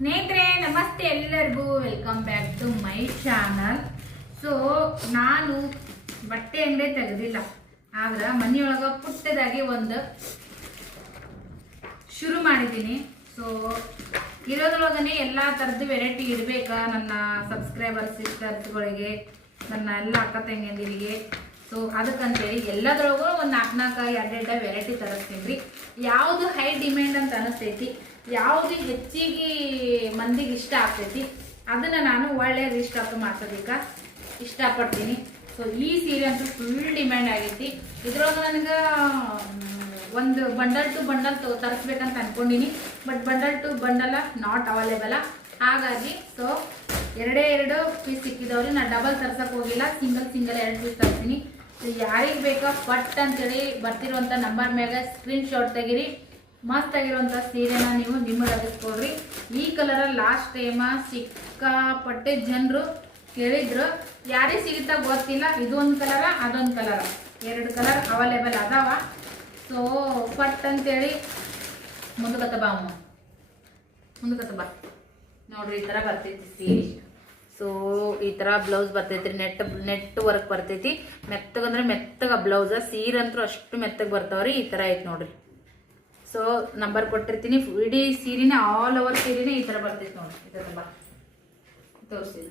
ಸ್ನೇಹಿತರೆ, ನಮಸ್ತೆ ಎಲ್ಲರಿಗೂ. Welcome back to my channel so ನಾನು ಬಟ್ಟೆ ಅಂಗಡಿ ತೆಗೆದಿಲ್ಲ. ಆದ್ರೆ ಮನೆಯೊಳಗೆ ಪುಟ್ಟದಾಗಿ ಒಂದು ಶುರು ಮಾಡಿದ್ದೀನಿ. ಸೊ ಇರೋದ್ರೊಳಗನೆ ಎಲ್ಲ ಥರದ್ದು ವೆರೈಟಿ ಇರಬೇಕಾ? ನನ್ನ ಸಬ್ಸ್ಕ್ರೈಬರ್ ಸಿಸ್ಟರ್ಸ್ಗಳಿಗೆ ನನ್ನ ಎಲ್ಲ ಅಕ್ಕ ತಂಗಿಯಂದಿರಿಗೆ ಸೊ ಅದಕ್ಕಂತೇಳಿ ಎಲ್ಲದ್ರೊಳಗೂ ಒಂದು ನಾಲ್ಕು ನಾಲ್ಕು ಎರಡು ಎರಡು ವೆರೈಟಿ ತರಿಸ್ತೀನಿ ರೀ. ಯಾವುದು ಹೈ ಡಿಮ್ಯಾಂಡ್ ಅಂತ ಅನಿಸ್ತೈತಿ? ಯಾವುದು ಹೆಚ್ಚಿಗೆ ಮಂದಿಗೆ ಇಷ್ಟ ಆಗ್ತೈತಿ, ಅದನ್ನು ನಾನು ಒಳ್ಳೆ ರೀಸ್ಟಾಕ್ ಮಾಡ್ಸೋದಕ್ಕೆ ಇಷ್ಟಪಡ್ತೀನಿ. ಸೊ ಈ ಸೀರೆ ಅಂತೂ ಫುಲ್ ಡಿಮ್ಯಾಂಡ್ ಆಗೈತಿ. ಇದ್ರೊಳಗೆ ನನಗೆ ಒಂದು ಬಂಡಲ್ ಟು ಬಂಡಲ್ ತರಿಸ್ಬೇಕಂತ ಅಂದ್ಕೊಂಡಿನಿ but bundle two bundle not available ಹಾಗಾಗಿ ಸೊ ಎರಡೇ ಎರಡು ಪೀಸ್ ಸಿಕ್ಕಿದವ್ರಿ. ನಾನು ಡಬಲ್ ತರ್ಸಕ್ಕೆ ಹೋಗಿಲ್ಲ. ಸಿಂಗಲ್ ಸಿಂಗಲ್ ಎರಡು ಪೀಸ್ ತರ್ತೀನಿ ಯಾರಿಗೆ ಬೇಕಾ ಪಟ್ ಅಂತೇಳಿ ಬರ್ತಿರುವಂಥ ನಂಬರ್ ಮ್ಯಾಗ ಸ್ಕ್ರೀನ್ಶಾಟ್ ತೆಗಿರಿ. ಮಸ್ತ್ ಆಗಿರುವಂಥ ಸೀರೆನ ನೀವು ನಿಮಗೆ ಅಗಿಸ್ಕೊಡ್ರಿ ಈ ಕಲರ ಲಾಸ್ಟ್ ಟೈಮ ಸಿಕ್ಕಾಪಟ್ಟೆ ಜನರು ಕೇಳಿದ್ರು, ಯಾರಿಗೆ ಸಿಗುತ್ತಾ ಗೊತ್ತಿಲ್ಲ, ಇದೊಂದು ಕಲರ ಅದೊಂದು ಕಲರ ಎರಡು ಕಲರ್ ಅವೈಲೇಬಲ್ ಅದಾವ. ಸೊ ಪಟ್ ಅಂತೇಳಿ ಮುಂದಕತ್ತ ಬಾ ಅಮ್ಮ. ಮುಂದಕತ್ತ ಬಾ. ನೋಡ್ರಿ, ಈ ಥರ ಬರ್ತೈತಿ ಸೀರೆ. ಸೊ ಈ ಥರ ಬ್ಲೌಸ್ ಬರ್ತೈತಿ ನೆಟ್ ನೆಟ್ ವರ್ಕ್ ಬರ್ತೈತಿ. ಮೆತ್ತಗಂದ್ರೆ ಮೆತ್ತಗ ಬ್ಲೌಸ ಸೀರೆ ಅಂತೂ ಅಷ್ಟು ಮೆತ್ತಗೆ ಬರ್ತಾವ್ರಿ. ಈ ಥರ ಐತಿ ನೋಡ್ರಿ. ಸೊ ನಂಬರ್ ಕೊಟ್ಟಿರ್ತೀನಿ. ಇಡೀ ಸೀರೆನೇ ಆಲ್ ಓವರ್ ಸೀರೆನೇ ಈ ಥರ ಬರ್ತೈತಿ ನೋಡಿ. ಈ ಥರ ತೋರಿಸ್ತೀನಿ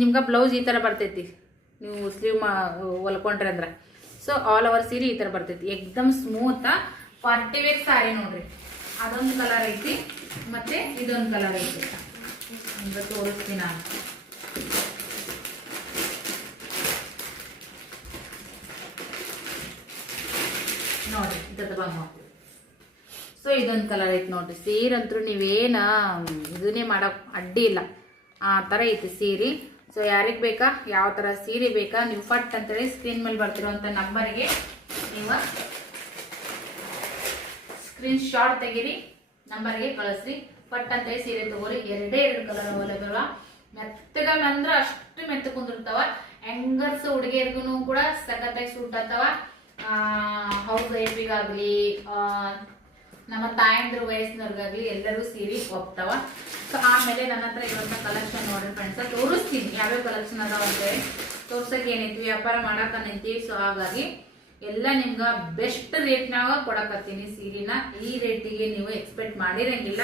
ನಿಮ್ಗೆ ಬ್ಲೌಸ್ ಈ ಥರ ಬರ್ತೈತಿ. ನೀವು ಸ್ಲೀವ್ ಮಾ, ಹೊಲ್ಕೊಂಡ್ರಿ ಅಂದ್ರೆ. ಸೊ ಆಲ್ ಓವರ್ ಸೀರೆ ಈ ಥರ ಬರ್ತೈತಿ. ಎಕ್ದಮ್ ಸ್ಮೂತ ಪಾರ್ಟಿ ವೇರ್ ಸಾರಿ ನೋಡ್ರಿ. ಅದೊಂದು ಕಲರ್ ಐತಿ, ಮತ್ತೆ ಇದೊಂದು ಕಲರ್ ಐತಿ. ನಿಮ್ಗೆ ತೋರಿಸ್ತೀನಿ ನಾನು. ನೋಡ್ರಿ ಇದ್ದದ ಬಂಗ ಸೊ ಇದೊಂದು ಕಲರ್ ಐತೆ ನೋಡ್ರಿ. ಸೀರೆ ಅಂತೂ ನೀವೇನ ಇದನ್ನೇ ಮಾಡೋಕೆ ಅಡ್ಡಿ ಇಲ್ಲ. ಆ ಥರ ಐತಿ ಸೀರೆ. ಸೊ ಯಾರಿಗೆ ಬೇಕಾ, ಯಾವ ಥರ ಸೀರೆ ಬೇಕಾ ನೀವು ಫಟ್ ಅಂತೇಳಿ ಸ್ಕ್ರೀನ್ ಮೇಲೆ ಬರ್ತಿರೋಂಥ ನಂಬರ್ಗೆ ನೀವು ಸ್ಕ್ರೀನ್ ಶಾಟ್ ತೆಗೀರಿ ನಂಬರ್ಗೆ ಕಳಿಸ್ರಿ. ಫಟ್ ಅಂತೇಳಿ ಸೀರೆ ತಗೋರಿ. ಎರಡೇ ಎರಡು ಕಲರ್ ಅವೈಲೇಬಲ್ ಮೆತ್ತಗ ಅಂದ್ರೆ ಅಷ್ಟು ಮೆತ್ತ ಕುಂದಿರ್ತಾವ. ಹೆಂಗರ್ಸ್ ಹುಡುಗಿಯರ್ಗು ಕೂಡ ಸಖತ್ತಾಗಿ ಸೂಟ್ ಆಗ್ತಾವ. ಹೌಸ್ ವೈಫಿಗಾಗ್ಲಿ ನಮ್ಮ ತಾಯಂದ್ರ ವಯಸ್ಸಿನವ್ರಿಗಾಗ್ಲಿ ಎಲ್ಲರೂ ಸೀರೆ ಹೋಗ್ತಾವ ಸೊ ಆಮೇಲೆ ನನ್ನ ಹತ್ರ ಇರುವಂತ ಕಲೆಕ್ಷನ್ ನೋಡ್ರಿ ಫ್ರೆಂಡ್ಸ್ ತೋರಿಸ್ತೀನಿ ಯಾವ್ಯಾವ ಕಲೆಕ್ಷನ್ ಅದಾವ ಅಂತೇಳಿ. ತೋರ್ಸಕ್ಕೆ ಏನೈತಿ, ವ್ಯಾಪಾರ ಮಾಡಾಕ ನಿಂತೀವಿ ಸೊ ಹಾಗಾಗಿ ಎಲ್ಲ ನಿಮ್ಗೆ ಬೆಸ್ಟ್ ರೇಟ್ನಾಗ ಕೊಡಕತ್ತೀನಿ ಸೀರೆನ. ಈ ರೇಟಿಗೆ ನೀವು ಎಕ್ಸ್ಪೆಕ್ಟ್ ಮಾಡಿರಂಗಿಲ್ಲ.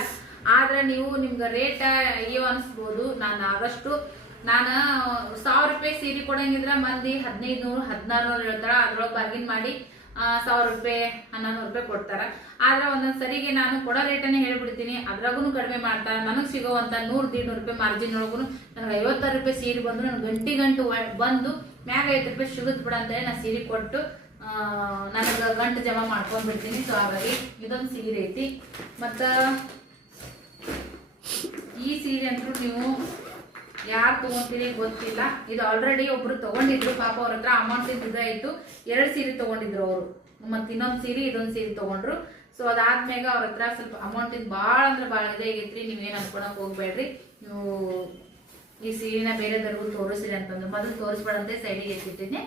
ಆದ್ರೆ ನೀವು ನಿಮ್ಗೆ ರೇಟ್ ಅಯ್ಯೋ ಅನಿಸ್ಬೋದು. ನಾನು ಆದಷ್ಟು ನಾನು ಸಾವಿರ ರೂಪಾಯಿ ಸೀರೆ ಕೊಡಂಗಿದ್ರ ಮಂದಿ ಹದಿನೈದು ನೂರು ಹದಿನಾರು ನೂರು ಹೇಳ್ತಾರ. ಅದ್ರೊಳಗೆ ಬಾರ್ಗಿನ್ ಮಾಡಿ ಸಾವಿರ ರೂಪಾಯಿ, ಹನ್ನೊಂದು ರೂಪಾಯಿ ಕೊಡ್ತಾರ. ಆದ್ರೆ ಒಂದೊಂದ್ ಸರಿಗೆ ನಾನು ಕೊಡೋ ರೇಟನ್ನೇ ಹೇಳ್ಬಿಡ್ತೀನಿ. ಅದ್ರಾಗೂ ಕಡಿಮೆ ಮಾಡ್ತಾರೆ. ನನಗೆ ಸಿಗೋವಂತ ನೂರು ನೂರು ರೂಪಾಯಿ ಮಾರ್ಜಿನ್ ಒಳಗೂ ನನಗೆ ಐವತ್ತಾರು ರೂಪಾಯಿ ಸೀರೆ ಬಂದ್ರು ನನಗೆ ಗಂಟೆ ಗಂಟು ಬಂದು ಮ್ಯಾಗ ಐದು ರೂಪಾಯಿ ಸಿಗುತ್ತೆ ಬಿಡ ಅಂತೇಳಿ ನಾನು ಸೀರೆ ಕೊಟ್ಟು ನನಗೆ ಗಂಟು ಜಮಾ ಮಾಡ್ಕೊಂಡ್ಬಿಡ್ತೀನಿ. ಸೊ ಹಾಗಾಗಿ ಇದೊಂದು ಸೀರೆ ಐತಿ. ಮತ್ತ ಈ ಸೀರೆ ಅಂತೂ ನೀವು ಯಾರು ತಗೊಂತೀರಿ ಗೊತ್ತಿಲ್ಲ. ಇದು ಆಲ್ರೆಡಿ ಒಬ್ರು ತಗೊಂಡಿದ್ರು, ಪಾಪ ಅವ್ರ ಹತ್ರ ಅಮೌಂಟ್ ಇದಾಯ್ತು ಎರಡು ಸೀರೆ ತಗೊಂಡಿದ್ರು ಅವರು. ಮತ್ತೆ ಇನ್ನೊಂದು ಸೀರೆ, ಇದೊಂದು ಸೀರೆ ತಗೊಂಡ್ರು. ಸೊ ಅದಾದ್ಮೇಗ ಅವ್ರ ಹತ್ರ ಸ್ವಲ್ಪ ಅಮೌಂಟ್ ಇದು ಭಾಳ ಅಂದ್ರೆ ಭಾಳ ಇದೆ. ಆಗೈತ್ರಿ ನೀವೇನು ಅನ್ಕೊಳಕ್ ಹೋಗ್ಬೇಡ್ರಿ. ನೀವು ಈ ಸೀರೆನ ಬೇರೆದವ್ರಿಗೂ ತೋರಿಸಿರಿ ಅಂತಂದ್ರು. ಮೊದಲು ತೋರಿಸ್ಬೇಡಂತೆ ಸೈಡಿಗೆ ಎತ್ತಿಟ್ಟಿದ್ನಿ.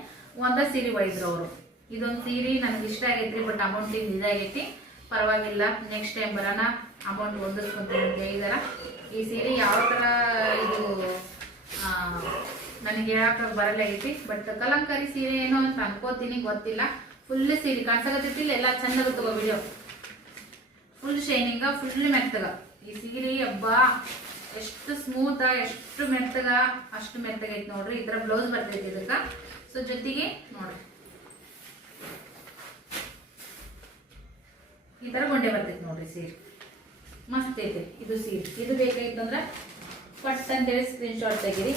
ಒಂದ ಸೀರೆ ಒಯ್ದ್ರು ಅವರು. ಇದೊಂದು ಸೀರೆ ನನಗೆ ಇಷ್ಟ ಆಗೈತ್ರಿ ಬಟ್ ಅಮೌಂಟ್ ಇದು ಇದಾಗೈತಿ ಪರವಾಗಿಲ್ಲ ನೆಕ್ಸ್ಟ್ ಟೈಮ್ ಬರೋಣ. ಅಮೌಂಟ್ ಹೊಂದಿಸ್ಕೊಂತ ಹೇಳಿದಾರ. ಈ ಸೀರೆ ಯಾವ ಥರ ನನಗೆ ಹೇಳಕ್ಕೆ ಬರಲ್ಲ ಐತಿ. ಬಟ್ ಕಲಂಕಾರಿ ಸೀರೆ ಏನೋ ಅಂತ ಅನ್ಕೋತೀನಿ, ಗೊತ್ತಿಲ್ಲ. ಫುಲ್ ಸೀರೆ ಕಾಣಿಸಕತ್ತೈತಿಲ್ಲ, ಎಲ್ಲ ಚಂದಾಗ ತಗೋ ವಿಡಿಯೋ ಫುಲ್ ಶೈನಿಂಗ ಫುಲ್ ಮೆತ್ತಗ. ಈ ಸೀರೆ ಹಬ್ಬ ಎಷ್ಟು ಸ್ಮೂತ್ ಎಷ್ಟು ಮೆತ್ತಗ, ಅಷ್ಟು ಮೆತ್ತಗೈತಿ ನೋಡ್ರಿ. ಈ ತರ ಬ್ಲೌಸ್ ಬರ್ತೈತಿ ಇದಕ್ಕ. ಸೊ ಜೊತೆಗೆ ನೋಡ್ರಿ ಈ ತರ ಗೊಂಡೆ ಬರ್ತೈತಿ ನೋಡ್ರಿ ಸೀರೆ. ಮಸ್ತ್ ಐತೆ. ಇದು ಸೀರೆ. ಇದು ಬೇಕಾಯ್ತಂದ್ರ ಪಟ್ ಅಂತೇಳಿ ಸ್ಕ್ರೀನ್ ಶಾಟ್ ತೆಗೀರಿ.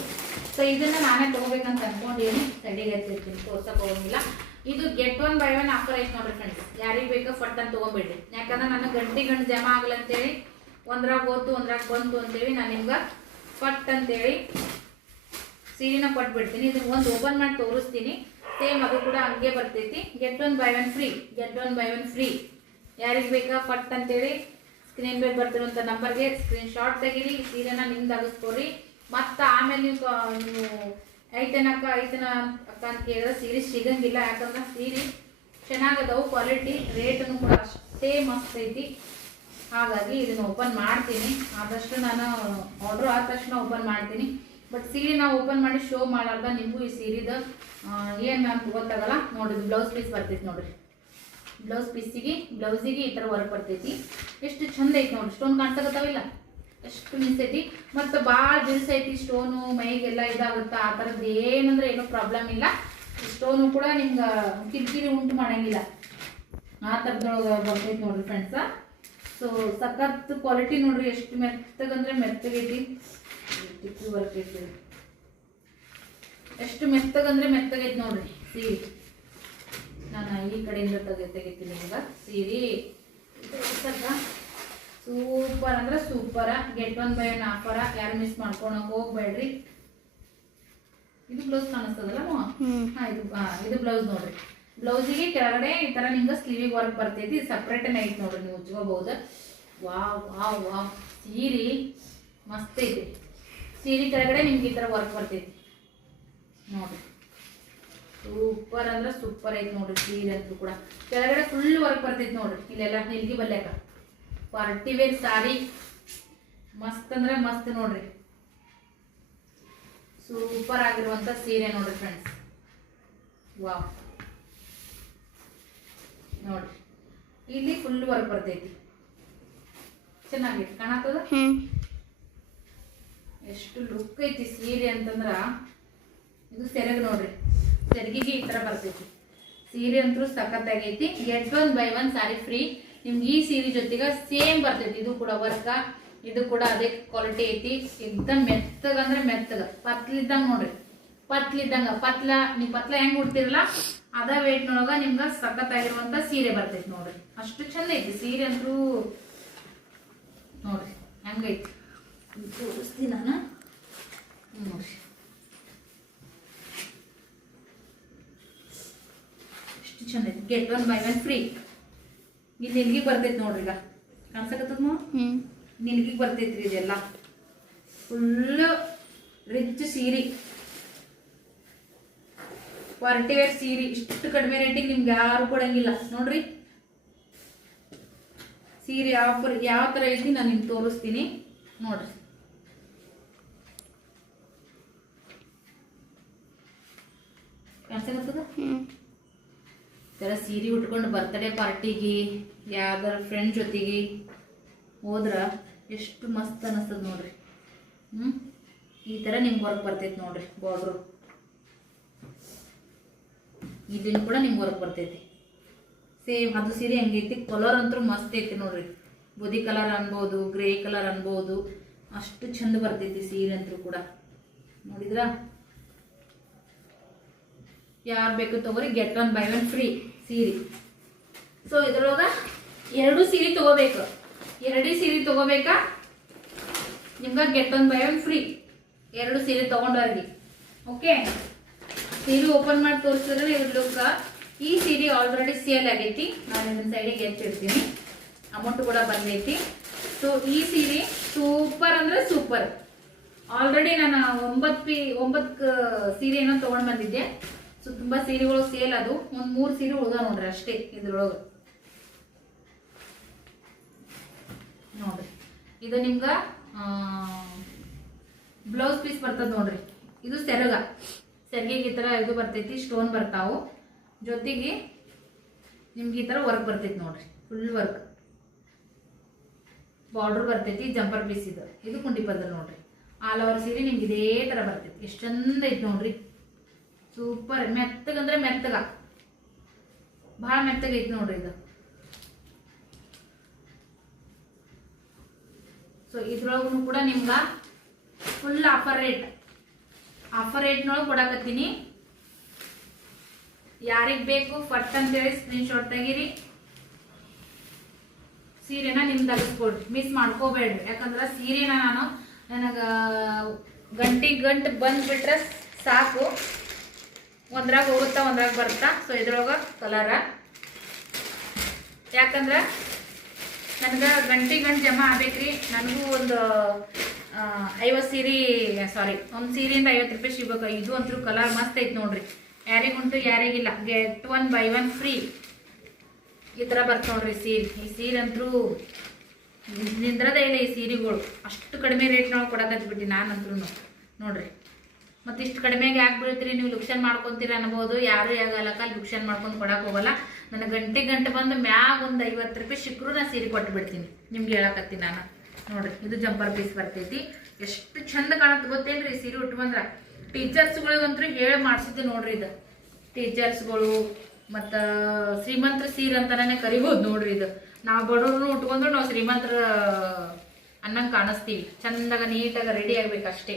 ಸೊ ಇದನ್ನ ನಾನೇ ತಗೋಬೇಕಂತ ಅನ್ಕೊಂಡಿದ್ದೀನಿ. ಸಂಡಿಗೆ ಎತ್ತಿರ್ತೀನಿ ತೋರ್ಸಕ್ ಹೋಗಿಲ್ಲ ಇದು get one buy one offer ಐತೆ ನೋಡ್ರಿ ಫ್ರೆಂಡ್ಸ್ ಯಾರಿಗೆ ಬೇಕೋ ಫಟ್ ಅಂತ ತಗೊಂಬಿಡ್ರಿ ಯಾಕಂದ್ರೆ ನನಗೆ ಗಂಟೆ ಗಂಟು ಜಮ ಆಗ್ಲಂತೇಳಿ ಒಂದ್ರಾಗ ಹೋತು, ಒಂದ್ರಾಗ ಬಂತು ಅಂತೇಳಿ ನಾನು ನಿಮ್ಗೆ ಫಟ್ ಅಂತೇಳಿ ಸೀರೆನ ಕೊಟ್ಬಿಡ್ತೀನಿ. ಇದನ್ನ ಒಂದು ಓಪನ್ ಮಾಡಿ ತೋರಿಸ್ತೀನಿ. ಸೇಮ್ ಅದು ಕೂಡ ಹಂಗೆ ಬರ್ತೈತಿ. Get one buy one free get one buy one free ಯಾರಿಗೆ ಬೇಕಾ ಫಟ್ ಅಂತೇಳಿ ಸ್ಕ್ರೀನ್ ಮೇಲೆ ಬರ್ತಿರುವಂಥ ನಂಬರ್ಗೆ ಸ್ಕ್ರೀನ್ ಶಾಟ್ ತೆಗೀರಿ, ಸೀರೆನ ನಿಮ್ದು ಅಗಸ್ಕೊರಿ ಮತ್ತು ಆಮೇಲೆ ನೀವು ನೀವು ಐತನ ಅಕ್ಕ ಐತನ ಅಕ್ಕ ಅಂತ ಕೇಳಿದ್ರೆ ಸೀರೆ ಸಿಗಂಗಿಲ್ಲ. ಯಾಕಂದ್ರೆ ಸೀರೆ ಚೆನ್ನಾಗದವು ಕ್ವಾಲಿಟಿ ರೇಟನ್ನು ಕೂಡ ಅಷ್ಟೇ ಮಸ್ತ್ ಐತಿ. ಹಾಗಾಗಿ ಇದನ್ನ ಓಪನ್ ಮಾಡ್ತೀನಿ. ಆದಷ್ಟು ನಾನು ಆರ್ಡರ್ ಆದ ತಕ್ಷಣ ಓಪನ್ ಮಾಡ್ತೀನಿ. ಬಟ್ ಸೀರೆ ನಾವು ಓಪನ್ ಮಾಡಿ ಶೋ ಮಾಡಾರ್ದ ನಿಮಗೂ ಈ ಸೀರೆದು? ಏನು ಅಂತ ಗೊತ್ತಾಗಲ್ಲ. ನೋಡಿದ್ವಿ ಬ್ಲೌಸ್ ಪೀಸ್ ಬರ್ತೈತೆ ನೋಡ್ರಿ. ಬ್ಲೌಸ್ ಪೀಸಿಗೆ, ಬ್ಲೌಸಿಗೆ ಈ ಥರ ವರ್ಕ್ ಬರ್ತೈತಿ ಎಷ್ಟು ಚಂದ ಐತಿ ನೋಡಿ ಸ್ಟೋನ್ ಕಾಣ್ಸಕತ್ತಾವಿಲ್ಲ ಎಷ್ಟು ಮಿಸ್ ಐತಿ ಮತ್ತು ಭಾಳ ಬಿಲ್ಸ್ ಐತಿ ಸ್ಟೋನು ಮೈಗೆಲ್ಲ ಇದಾಗುತ್ತೆ, ಆ ಥರದ್ದು ಏನಂದ್ರೆ ಏನೂ ಪ್ರಾಬ್ಲಮ್ ಇಲ್ಲ. ಸ್ಟೋನು ಕೂಡ ನಿಮ್ಗೆ ಕಿರಿಕಿರಿ ಉಂಟು ಮಾಡಂಗಿಲ್ಲ. ಆ ಥರದೊಳಗೆ ಬರ್ತೈತಿ ನೋಡ್ರಿ ಫ್ರೆಂಡ್ಸ ಸೊ ಸಖತ್ ಕ್ವಾಲಿಟಿ ನೋಡ್ರಿ, ಎಷ್ಟು ಮೆತ್ತಗಂದ್ರೆ ಮೆತ್ತಗೈತಿ. ವರ್ಕ್ ಐತಿ ಎಷ್ಟು ಮೆತ್ತಗಂದ್ರೆ ಮೆತ್ತಗೈತಿ ನೋಡ್ರಿ, ಸೀರೆ. ನಾನು ಈ ಕಡೆಯಿಂದ ತೆಗೆ ತೆಗಿತೀನಿ ಇವಾಗ ಸೀರೆ. ಸೂಪರ್. ಅಂದ್ರೆ super. Get one buy one offer. ಯಾರು ಮಿಸ್ ಮಾಡ್ಕೊಳಕ್ ಹೋಗ್ಬೇಡ್ರಿ. ಇದು ಬ್ಲೌಸ್ ಕಾಣಿಸ್ತದಲ್ಲ ಹಾ ಇದು ಹಾ ಇದು ಬ್ಲೌಸ್ ನೋಡ್ರಿ. ಬ್ಲೌಸಿಗೆ ಕೆಳಗಡೆ ಈ ತರ ನಿಮ್ಗೆ ಸ್ಲೀವಿಗೆ ವರ್ಕ್ ಬರ್ತೈತಿ. ಸಪ್ರೇಟ್ ನೈಟ್ ನೋಡ್ರಿ ನೀವು ಉಚ್ಕೋಬಹುದು ವಾವ್ ವಾವ್ ವಾವ್. ಸೀರೆ. ಮಸ್ತ್ ಐತಿ. ಸೀರೆ ಕೆಳಗಡೆ ನಿಮ್ಗೆ ಈ ತರ ವರ್ಕ್ ಬರ್ತೈತಿ. ನೋಡ್ರಿ. ಸೂಪರ್ ಅಂದ್ರೆ ಸೂಪರ್ ಐತಿ ನೋಡ್ರಿ ಸೀರೆ ಅಂತೂ ಕೂಡ. ಕೆಳಗಡೆ ಫುಲ್ ವರ್ಕ್ ಬರ್ತೈತಿ ನೋಡ್ರಿ ಇಲ್ಲೆಲ್ಲ ನಿಲ್ಗಿ ಬಲ್ಯಾಕ ಪಾರ್ಟಿ ವೇರ್ ಸಾರಿ ಮಸ್ತ್ ಅಂದ್ರೆ ಮಸ್ತ್ ನೋಡ್ರಿ. ಸೂಪರ್ ಆಗಿರುವಂತ ಸೀರೆ ನೋಡ್ರಿ ಫ್ರೆಂಡ್ಸ್ ವಾವ್ ನೋಡ್ರಿ ಇಲ್ಲಿ ಫುಲ್ ವರ್ಕ್ ಬರ್ತೈತಿ. ಚೆನ್ನಾಗೈತಿ ಕಾಣತ್ತದ? ಎಷ್ಟು ಲುಕ್ ಐತಿ ಸೀರೆ ಅಂತಂದ್ರ ಇದು ಸೆರೆಗ್ ನೋಡ್ರಿ. ಸೆರಗಿಗೆ ಈ ತರ ಬರ್ತೈತಿ ಸೀರೆ ಅಂತೂ ಸಖತ್ತಾಗೈತಿ. Get one buy one sari free ನಿಮ್ಗೆ ಈ ಸೀರೆ ಜೊತೆಗೆ ಸೇಮ್ ಬರ್ತೈತಿ. ಇದು ಕೂಡ ವರ್ಕ ಇದು ಕೂಡ ಅದೇ ಕ್ವಾಲಿಟಿ ಐತಿ. ಎಕ್ದಮ್ ಮೆತ್ತಗ ಅಂದ್ರೆ ಮೆತ್ತಗ. ಪತ್ಲಿದ್ದಂಗ ನೋಡ್ರಿ. ಪತ್ಲಿದ್ದಂಗ. ಪತ್ಲ ನೀವು ಪತ್ಲ ಹೆಂಗ್ ಉಡ್ತಿರಲ್ಲ? ಅದ ವೇಟ್ ನಿಮ್ಗೆ ಸಖತ್ತಾಗಿರುವಂತ ಸೀರೆ ಬರ್ತೈತಿ ನೋಡ್ರಿ. ಅಷ್ಟು ಚಂದ ಐತಿ. ಸೀರೆ ಅಂತೂ ನೋಡ್ರಿ. ಹೆಂಗೈತಿ? ತೋರಿಸ್ತೀನಿ ನಾನು. ನೋಡ್ರಿ ಎಷ್ಟು ಚಂದ ಐತಿ get one buy one free ಇಲ್ಲಿ ನಿಲ್ಗಿ ಬರ್ತೈತಿ ನೋಡ್ರಿ ಈಗ ಕಾಣ್ಸಕತ್ತದ ನಿಲ್ಗಿಗೆ ಬರ್ತೈತ್ರಿ ಇದೆಲ್ಲ. ಫುಲ್ ರಿಚ್ ಸೀರೆ. ಕ್ವಾಲಿಟಿ ವೇರ್ ಸೀರೆ. ಇಷ್ಟು ಕಡಿಮೆ ರೇಟಿಗೆ ನಿಮ್ಗೆ ಯಾರು ಕೊಡಂಗಿಲ್ಲ. ನೋಡ್ರಿ. ಸೀರೆ ಯಾವ ಯಾವ ಥರ ಐತಿ ನಾನು ನಿಮ್ಗೆ ತೋರಿಸ್ತೀನಿ. ನೋಡ್ರಿ. ಕಾಣಿಸಕತ್ತದ? ಥರ ಸೀರೆ ಉಟ್ಕೊಂಡು ಬರ್ತಡೇ ಪಾರ್ಟಿಗೆ ಯಾವ್ದಾರ ಫ್ರೆಂಡ್ ಜೊತೆಗೆ ಹೋದ್ರ ಎಷ್ಟು ಮಸ್ತ್ ಅನಿಸ್ತದ ನೋಡ್ರಿ. ಹ್ಞೂ ಈ ಥರ ನಿಮ್ಗೆ ವರ್ಕ್ ಬರ್ತೈತೆ ನೋಡ್ರಿ ಬಾರ್ಡ್ರು ಇದನ್ನು ಕೂಡ ನಿಮ್ಗೆ ವರ್ಕ್ ಬರ್ತೈತಿ. ಸೇಮ್ ಅದು ಸೀರೆ ಹೆಂಗೈತಿ ಕಲರ್ ಅಂತೂ ಮಸ್ತ್ ಐತಿ ನೋಡ್ರಿ. ಬುದಿ ಕಲರ್ ಅನ್ಬೋದು ಗ್ರೇ ಕಲರ್ ಅನ್ಬೋದು, ಅಷ್ಟು ಚಂದ ಬರ್ತೈತಿ ಸೀರೆ ಅಂತೂ ಕೂಡ. ನೋಡಿದ್ರಾ? ಯಾರು ಬೇಕು ತಗೋರಿ get one buy one free ಸೀರೆ. ಸೊ ಇದ್ರೊಳಗ ಎರಡು ಸೀರೆ ತಗೋಬೇಕು. ಎರಡೇ ಸೀರೆ ತಗೋಬೇಕಾ. ನಿಮ್ಗೆ get one buy one free ಎರಡು ಸೀರೆ ತಗೊಂಡವ್ರಿಗೆ ಓಕೆ ಸೀರೆ ಓಪನ್ ಮಾಡಿ ತೋರಿಸಿದ್ರೆ ಇದ್ರ ಲುಕ್ ಈ ಸೀರೆ ಆಲ್ರೆಡಿ ಸೇಲ್ ಆಗೈತಿ. ನಾನು ಇದನ್ನ ಸೈಡಿಗೆ ಎತ್ತಿರ್ತೀನಿ. ಅಮೌಂಟ್ ಕೂಡ ಬಂದೈತಿ. ಸೊ ಈ ಸೀರೆ ಸೂಪರ್ ಅಂದ್ರೆ ಸೂಪರ್ ಆಲ್ರೆಡಿ ನಾನು ಒಂಬತ್ತು ಪಿ, ಒಂಬತ್ತು ಸೀರೆ ಏನೋ ತಗೊಂಡ್ ಬಂದಿದ್ದೆ. ಸೊ ತುಂಬಾ ಸೀರೆಗಳು ಸೇಲ್ ಅದು. ಒಂದ್ ಮೂರ್ ಸೀರೆ ಉಳ್ದ ನೋಡ್ರಿ ಅಷ್ಟೇ ಇದ್ರೊಳಗೆ. ನೋಡ್ರಿ. ಇದು ನಿಮ್ಗ ಬ್ಲೌಸ್ ಪೀಸ್ ಬರ್ತದ ನೋಡ್ರಿ. ಇದು ಸೆರಗ. ಸೆರಗಿಗೆ ಈ ತರ ಇದು ಬರ್ತೈತಿ, ಸ್ಟೋನ್ ಬರ್ತಾವು. ಜೊತೆಗೆ ನಿಮ್ಗೆ ಈ ತರ ವರ್ಕ್ ಬರ್ತೈತಿ ನೋಡ್ರಿ. Full work. ಬಾರ್ಡರ್ ಬರ್ತೈತಿ, ಜಂಪರ್ ಪೀಸ್ ಇದು. ಇದು ಕುಂಡಿ ಪದಲ್ ನೋಡ್ರಿ. ಆಲ್ ಓವರ್ ಸೀರೆ ನಿಮ್ಗೆ ಇದೇ ತರ ಬರ್ತೈತಿ. ಎಷ್ಟು ಚಂದ ಐತಿ ನೋಡ್ರಿ. ಸೂಪರ್ ಮೆತ್ತಗಂದ್ರೆ ಮೆತ್ತಗ. ಭಾಳ ಮೆತ್ತಗೈತಿ ನೋಡ್ರಿ ಇದು. ಸೊ ಇದ್ರೊಳಗೂ ಕೂಡ ನಿಮ್ಗ ಫುಲ್ ಆಫರ್ ರೇಟ್ ಆಫರ್ ರೇಟ್ನೊಳಗೆ ಕೊಡಕತ್ತೀನಿ. ಯಾರಿಗೆ ಬೇಕು, ಫಟ್ ಅಂತೇಳಿ ಸ್ಕ್ರೀನ್ಶಾಟ್ ತೆಗೀರಿ. ಸೀರೆನ ನಿಮ್ ತಗಿಸ್ಕೊಡ್ರಿ ಮಿಸ್ ಮಾಡ್ಕೋಬೇಡ್ರಿ. ಯಾಕಂದ್ರೆ ಸೀರೆನ ನಾನು ನನಗೆ ಗಂಟಿ ಗಂಟು ಬಂದ್ಬಿಟ್ರೆ ಸಾಕು. ಒಂದ್ರಾಗ ಹೋಗುತ್ತಾ, ಒಂದ್ರಾಗ ಬರ್ತಾ. ಸೊ ಇದ್ರೊಳಗೆ ಕಲರ ಯಾಕಂದ್ರೆ ನನಗೆ ಗಂಟೆ ಗಂಟು ಜಮಾ ಆಗ್ಬೇಕ್ರಿ. ನನಗೂ ಒಂದು ಐವತ್ತು ಸೀರೆ ಸಾರಿ ಒಂದು ಸೀರೆಯಿಂದ ಐವತ್ತು ರೂಪಾಯಿ ಸಿಗ್ಬೇಕು. ಇದು ಅಂತೂ ಕಲರ್ ಮಸ್ತ್ ಐತೆ ನೋಡ್ರಿ. ಯಾರಿಗುಂಟು, ಯಾರಿಗಿಲ್ಲ. Get one buy one free ಈ ಥರ ಬರ್ತ ನೋಡ್ರಿ ಸೀರೆ. ಈ ಸೀರೆ ಅಂತೂ ನಿಂದ್ರದೇ ಇಲ್ಲ ಈ ಸೀರೆಗಳು. ಅಷ್ಟು ಕಡಿಮೆ ರೇಟ್ನೊಳಗೆ ಕೊಡಕತ್ಬಿಟ್ಟು ನಾನಂತೂ ನೋಡ್ರಿ. ಮತ್ತೆ ಇಷ್ಟು ಕಡಿಮೆಗೆ ಯಾಕೆ ನೀವು ಲುಕ್ಷನ್ ಮಾಡ್ಕೊಂತೀರ ಅನ್ಬೋದು. ಯಾರು ಅಲ್ಲಿ ಲುಕ್ಷನ್ ಮಾಡ್ಕೊಂಡು ಕೊಡಕ್ಕೆ ಹೋಗಲ್ಲ. ನನ್ನ ಗಂಟೆ ಗಂಟೆ ಬಂದು ಮ್ಯಾಗ ಒಂದು ಐವತ್ತು ರೂಪಾಯಿ ಶುಕ್ರೂ ನಾ ಸೀರೆ ಕೊಟ್ಟು ಬಿಡ್ತೀನಿ. ನಿಮ್ಗೆ ಹೇಳಕತ್ತೀನಿ ನಾನು. ನೋಡ್ರಿ, ಇದು ಜಂಪರ್ ಪೀಸ್ ಬರ್ತೈತಿ. ಎಷ್ಟು ಚಂದ ಕಾಣುತ್ತೆ ಗೊತ್ತೇನ್ರಿ ಸೀರೆ ಉಟ್ಟು ಬಂದ್ರ? ಟೀಚರ್ಸ್ಗಳಿಗಂತೂ ಹೇಳಿ ಮಾಡಿಸಿದ್ದೆ ನೋಡ್ರಿ ಇದು. ಟೀಚರ್ಸ್ಗಳು ಮತ್ತು ಶ್ರೀಮಂತ್ರ ಸೀರೆ ಅಂತಾನೆ ಕರಿಬೋದು ನೋಡ್ರಿ ಇದು. ನಾವು ಬಡವ್ರನ್ನ ಉಟ್ಕೊಂಡ್ರು ನಾವು ಶ್ರೀಮಂತ್ರ ಅನ್ನಂಗೆ ಕಾಣಿಸ್ತೀವಿ. ಚಂದಾಗ ನೀಟಾಗ ರೆಡಿ ಆಗ್ಬೇಕು ಅಷ್ಟೇ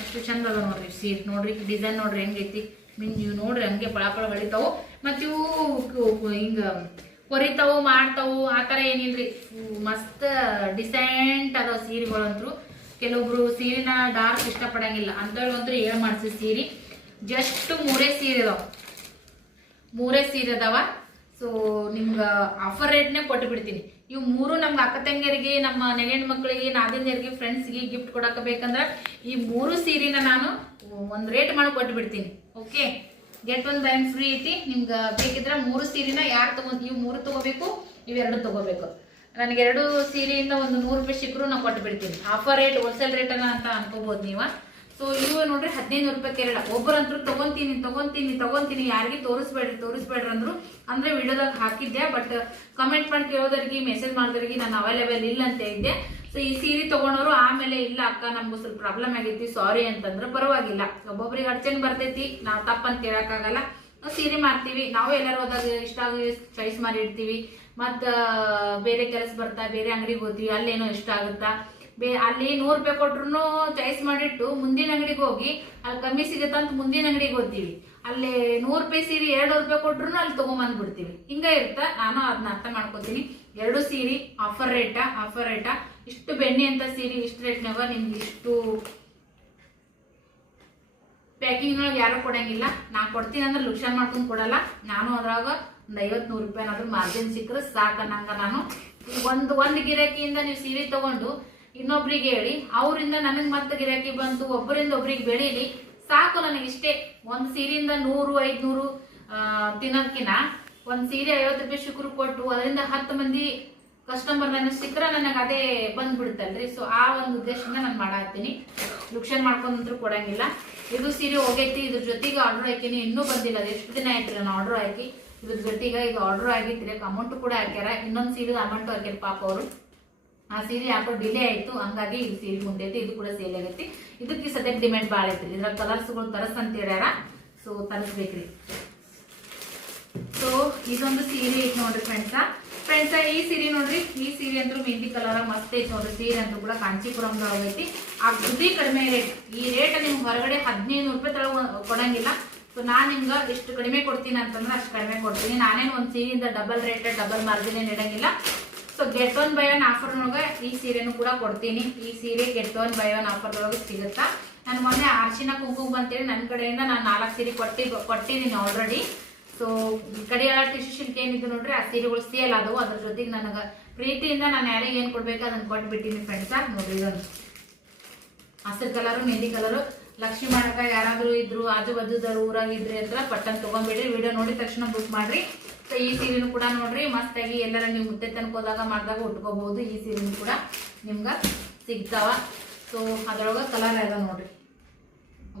ಅಷ್ಟು ಚಂದ ಅದ ನೋಡ್ರಿ ಸೀರೆ. ನೋಡ್ರಿ ಡಿಸೈನ್ ನೋಡ್ರಿ ಹೆಂಗೈತಿ. ಮಿನ್ ನೀವು ನೋಡ್ರಿ ಹಂಗೆ ಪಳಪಳ ಹೊಳಿತಾವು. ಮತ್ತು ಇವು ಹಿಂಗ ಕೊರಿತಾವು, ಮಾಡ್ತಾವು. ಆ ಥರ ಏನಿಲ್ರಿ. ಮಸ್ತ್ ಡಿಸೆಂಟ್ ಅದಾವ ಸೀರೆಗಳಂತ್ರು. ಕೆಲವೊಬ್ರು ಸೀರೆನ ಡಾರ್ಕ್ ಇಷ್ಟಪಡಂಗಿಲ್ಲ. ಅಂತೇಳಿ ಹೇಳಿ ಮಾಡಿಸಿ ಸೀರೆ. ಜಸ್ಟ್ ಮೂರೇ ಸೀರೆ ಅದಾವ. ಮೂರೇ ಸೀರೆ ಅದಾವ. ಸೊ ನಿಮ್ಗೆ ಆಫರ್ ರೇಟ್ನೇ ಕೊಟ್ಟು ಬಿಡ್ತೀನಿ ಇವು ಮೂರು ನಮ್ಗೆ ಅಕ್ಕ ತಂಗಿಯರಿಗೆ, ನಮ್ಮ ನೆಗೆಂಡ್ ಮಕ್ಕಳಿಗೆ ನಾದಿನಿಯರಿಗೆ ಫ್ರೆಂಡ್ಸ್ಗೆ ಗಿಫ್ಟ್ ಕೊಡಕ್ಕೆ ಬೇಕಂದ್ರೆ ಈ ಮೂರು ಸೀರೆನ ನಾನು ಒಂದು ರೇಟ್ ಮಾಡಿ ಕೊಟ್ಟು ಬಿಡ್ತೀನಿ. Okay get one buy free ಐತಿ. ನಿಮ್ಗೆ ಬೇಕಿದ್ರೆ ಮೂರು ಸೀರೆನ ಯಾರು ತಗೊಂಡ್ ಇವು ಮೂರು ತಗೋಬೇಕು ಇವೆರಡು ತಗೋಬೇಕು. ನನಗೆ ಎರಡು ಸೀರೆಯಿಂದ ಒಂದು ನೂರು ರೂಪಾಯಿ ಸಿಕ್ಕರು ನಾನು ಕೊಟ್ಟು ಬಿಡ್ತೀನಿ. ಆಫರ್ ರೇಟ್ ಹೋಲ್ಸೇಲ್ ರೇಟ್ ಅಂತ ಅನ್ಕೋಬಹುದು ನೀವು. ಸೊ ಇವು ನೋಡ್ರಿ ಹದಿನೈದು ರೂಪಾಯಿ ಕೇರಳ ಒಬ್ಬರಂತರೂ ತಗೊಂತೀನಿ ತಗೊಂತೀನಿ ತಗೊಂತೀನಿ, ಯಾರಿಗೆ ತೋರಿಸ್ಬೇಡ್ರಿ ತೋರಿಸ್ಬೇಡ್ರಿ ಅಂದ್ರು, ಅಂದ್ರೆ ವಿಡಿಯೋದಾಗ ಹಾಕಿದ್ದೆ. ಬಟ್ ಕಮೆಂಟ್ ಮಾಡಿ ಕೇಳೋದರಿಗೆ ಮೆಸೇಜ್ ಮಾಡಿದ್ರಿಗೆ ನಾನು ಅವೈಲೇಬಲ್ ಇಲ್ಲ ಅಂತ ಇದ್ದೆ ಸೊ ಈ ಸೀರೆ ತಗೊಂಡವರು ಆಮೇಲೆ, ಇಲ್ಲ ಅಕ್ಕ, ನಮ್ಗೂ ಸ್ವಲ್ಪ ಪ್ರಾಬ್ಲಮ್ ಆಗೈತಿ ಸಾರಿ ಅಂತಂದ್ರೆ ಪರವಾಗಿಲ್ಲ. ಒಬ್ಬೊಬ್ರಿಗೆ ಅರ್ಚನೆ ಬರ್ತೈತಿ, ನಾವು ತಪ್ಪಂತ ಹೇಳಕ್ಕಾಗಲ್ಲ. ಸೀರೆ ಮಾರ್ತೀವಿ. ನಾವು ಎಲ್ಲರೂ ಹೋದಾಗ ಇಷ್ಟ ಆಗಿ ಚಾಯ್ಸ್ ಮಾಡಿರ್ತೀವಿ ಮತ್ತು ಬೇರೆ ಕೆಲಸ ಬರ್ತಾ, ಬೇರೆ ಅಂಗಡಿಗೆ ಹೋಗ್ತೀವಿ ಅಲ್ಲೇನೋ ಇಷ್ಟ ಆಗುತ್ತಾ? ಅಲ್ಲಿ ನೂರು ರೂಪಾಯಿ ಕೊಟ್ರು ಚಾಯ್ಸ್ ಮಾಡಿಟ್ಟು ಮುಂದಿನ ಅಂಗಡಿಗೆ ಹೋಗಿ, ಅಲ್ಲಿ ಕಮ್ಮಿ ಸಿಗುತ್ತೆ ಅಂತ ಮುಂದಿನ ಅಂಗಡಿಗೆ ಹೋಗ್ತೀವಿ. ಅಲ್ಲಿ ನೂರು ರೂಪಾಯಿ ಸೀರೆ ಎರಡು ರೂಪಾಯಿ ಕೊಟ್ರು ಅಲ್ಲಿ ತಗೊಂಬಂದ್ ಬಿಡ್ತೀವಿ. ಹಿಂಗ ಇರ್ತ ನಾನು ಅದನ್ನ ಅರ್ಥ ಮಾಡ್ಕೋತೀನಿ. ಎರಡು ಸೀರೆ ಆಫರ್ ರೇಟ ಆಫರ್ ರೇಟ ಇಷ್ಟು ಬೆಣ್ಣೆ ಅಂತ ಸೀರೆ, ಇಷ್ಟು ರೇಟ್ನಾಗ ನಿಮ್ಗೆ ಇಷ್ಟು ಪ್ಯಾಕಿಂಗ್ ಒಳಗೆ ಯಾರು ಕೊಡಂಗಿಲ್ಲ. ನಾ ಕೊಡ್ತೀನಿ ಅಂದ್ರೆ ಲುಕ್ಷನ್ ಮಾಡ್ಕೊಂಡು ಕೊಡಲ್ಲ. ನಾನು ಅದ್ರಾಗ ಒಂದು ಐವತ್ತು ನೂರು ರೂಪಾಯಿ ಏನಾದ್ರು ಮಾರ್ಜಿನ್ ಸಿಕ್ಕರೆ ಸಾಕು ನಂಗ ನಾನು. ಒಂದು ಒಂದು ಗಿರಾಕಿಯಿಂದ ನೀವು ಸೀರೆ ತಗೊಂಡು ಇನ್ನೊಬ್ರಿಗೆ ಹೇಳಿ, ಅವರಿಂದ ನನಗೆ ಮತ್ತೆ ಗಿರಾಕಿ ಬಂತು ಒಬ್ಬರಿಂದ ಒಬ್ರಿಗೆ ಬೆಳೀಲಿ. ಸಾಕು ನನಗೆ ಇಷ್ಟೇ. ಒಂದು ಸೀರೆಯಿಂದ ನೂರು, ಐದ್ನೂರು ತಿನ್ನೋದ್ಕಿನ ಒಂದು ಸೀರೆ ಐವತ್ತು ರೂಪಾಯಿ ಶುಕ್ರ ಕೊಟ್ಟು ಅದರಿಂದ ಹತ್ತು ಮಂದಿ ಕಸ್ಟಮರ್ ನನ್ನ ಸಿಕ್ಕರೆ ನನಗೆ ಅದೇ ಬಂದ್ಬಿಡುತ್ತಲ್ರಿ ಸೊ ಆ ಒಂದು ಉದ್ದೇಶದಿಂದ ನಾನು ಮಾಡಾತೀನಿ ಲುಕ್ಷನ್ ಮಾಡ್ಕೊಂಡ್ರು ಕೊಡಂಗಿಲ್ಲ. ಇದು ಸೀರೆ ಹೋಗೈತಿ, ಇದ್ರ ಜೊತೆಗೆ ಆರ್ಡರ್ ಹಾಕಿನಿ. ಇನ್ನೂ ಬಂದಿಲ್ಲ. ಅದು ಎಷ್ಟು ದಿನ ಆಯ್ತು ನಾನು ಆರ್ಡರ್ ಹಾಕಿ. ಇದ್ರ ಜೊತೆಗೆ ಈಗ ಆರ್ಡರ್ ಆಗಿತ್ತು ಅಮೌಂಟ್ ಕೂಡ ಹಾಕ್ಯಾರ. ಇನ್ನೊಂದು ಸೀರೆದು ಅಮೌಂಟ್ ಹಾಕ್ಯಾರ ಪಾಪ ಅವರು. ಆ ಸೀರೆ ಯಾಕೋ ಡಿಲೇ ಆಯ್ತು, ಹಂಗಾಗಿ ಇದು ಸೀರೆ ಮುಂದೈತಿ ಇದು ಕೂಡ ಸೇಲ್ ಆಗೈತಿ. ಇದಕ್ಕೆ ಸದ್ಯಕ್ಕೆ ಡಿಮ್ಯಾಂಡ್ ಭಾಳ ಐತ್ರಿ. ಇದ್ರ ಕಲರ್ಸ್ಗಳು ತರಸ್ ಅಂತ ಹೇಳ್ಯಾರ ಸೊ ತರಿಸ್ಬೇಕ್ರಿ. ಸೊ ಇದೊಂದು ಸೀರೆ ಐತಿ ನೋಡ್ರಿ ಫ್ರೆಂಡ್ಸ ಫ್ರೆಂಡ್ಸ ಈ ಸೀರೆ ನೋಡ್ರಿ, ಈ ಸೀರೆ ಅಂತೂ ಮೆಹಂದಿ ಕಲರ್ ಮಸ್ತ್ ಐತಿ ನೋಡ್ರಿ. ಸೀರೆ ಅಂತೂ ಕೂಡ ಕಾಂಚೀಪುರಂಗ ಆಗೈತಿ. ಆ ಬುದ್ಧಿ ಕಡಿಮೆ ರೇಟ್ ಈ ರೇಟ್ ನಿಮ್ಗೆ ಹೊರಗಡೆ ಹದಿನೈದು ರೂಪಾಯಿ ತಳ ಕೊಡಂಗಿಲ್ಲ. ಸೊ ನಾನು ನಿಮ್ಗೆ ಎಷ್ಟು ಕಡಿಮೆ ಕೊಡ್ತೀನಿ ಅಂತಂದ್ರೆ ಅಷ್ಟು ಕಡಿಮೆ ಕೊಡ್ತೀನಿ. ನಾನೇನು ಒಂದು ಸೀರೆಯಿಂದ double rate double margin ಇಡಂಗಿಲ್ಲ. So get one buy one ಆಫರ್ನೊಳಗೆ ಈ ಸೀರೆನೂ ಕೂಡ ಕೊಡ್ತೀನಿ. ಈ ಸೀರೆ ಗೆಟ್ ಒನ್ ಬೈ ಒನ್ ಆಫರ್ದೊಳಗೆ ಸಿಗುತ್ತಾ? ನಾನು ಮೊನ್ನೆ ಅರ್ಶಿನ ಕುಂಕುಮ ಅಂತೇಳಿ ನನ್ನ ಕಡೆಯಿಂದ ನಾನು ನಾಲ್ಕು ಸೀರೆ ಕೊಟ್ಟಿ ಕೊಟ್ಟಿದ್ದೀನಿ ಆಲ್ರೆಡಿ ಸೊ ಕಡೆಯಲ್ಲ ಟಿಶ್ಯೂ ಶಿಲ್ಕ್ ಏನಿದ್ದು ನೋಡ್ರಿ, ಆ ಸೀರೆಗಳು ಸೇಲ್ ಆದವು. ಅದ್ರ ಜೊತೆಗೆ ನನಗೆ ಪ್ರೀತಿಯಿಂದ ನಾನು ಯಾರಿಗೆ ಏನು ಕೊಡ್ಬೇಕು ಅದನ್ನು ಕೊಟ್ಬಿಟ್ಟಿನಿ ಫ್ರೆಂಡ್ಸ್ ನೋಡ್ರಿ ನೋಡಿದ್ರು ಹಸಿರು ಕಲರು ಮೆಹಂದಿ ಕಲರು ಲಕ್ಷ್ಮಿ ಮಾಡಕ ಯಾರಾದರೂ ಇದ್ರು, ಆಜು ಬಾಜುದವ್ರು ಊರಾಗ ಇದ್ರಿ ಅಂತ ಪಟ್ಟನ್ ತಗೊಂಡ್ಬಿಡ್ರಿ ವಿಡಿಯೋ ನೋಡಿದ ತಕ್ಷಣ ಬುಕ್ ಮಾಡ್ರಿ. ಸೊ ಈ ಸೀರೆನು ಕೂಡ ನೋಡ್ರಿ. ಮಸ್ತಾಗಿ ಎಲ್ಲರ ನೀವು ಮುದ್ದೆ ತನಕ ಹೋದಾಗ ಮಾಡಿದಾಗ ಉಟ್ಕೋಬಹುದು. ಈ ಸೀರೆನು ಕೂಡ ನಿಮ್ಗೆ ಸಿಗ್ತಾವ. ಸೊ ಅದ್ರೊಳಗೆ ಕಲರ್ ಅದ ನೋಡ್ರಿ.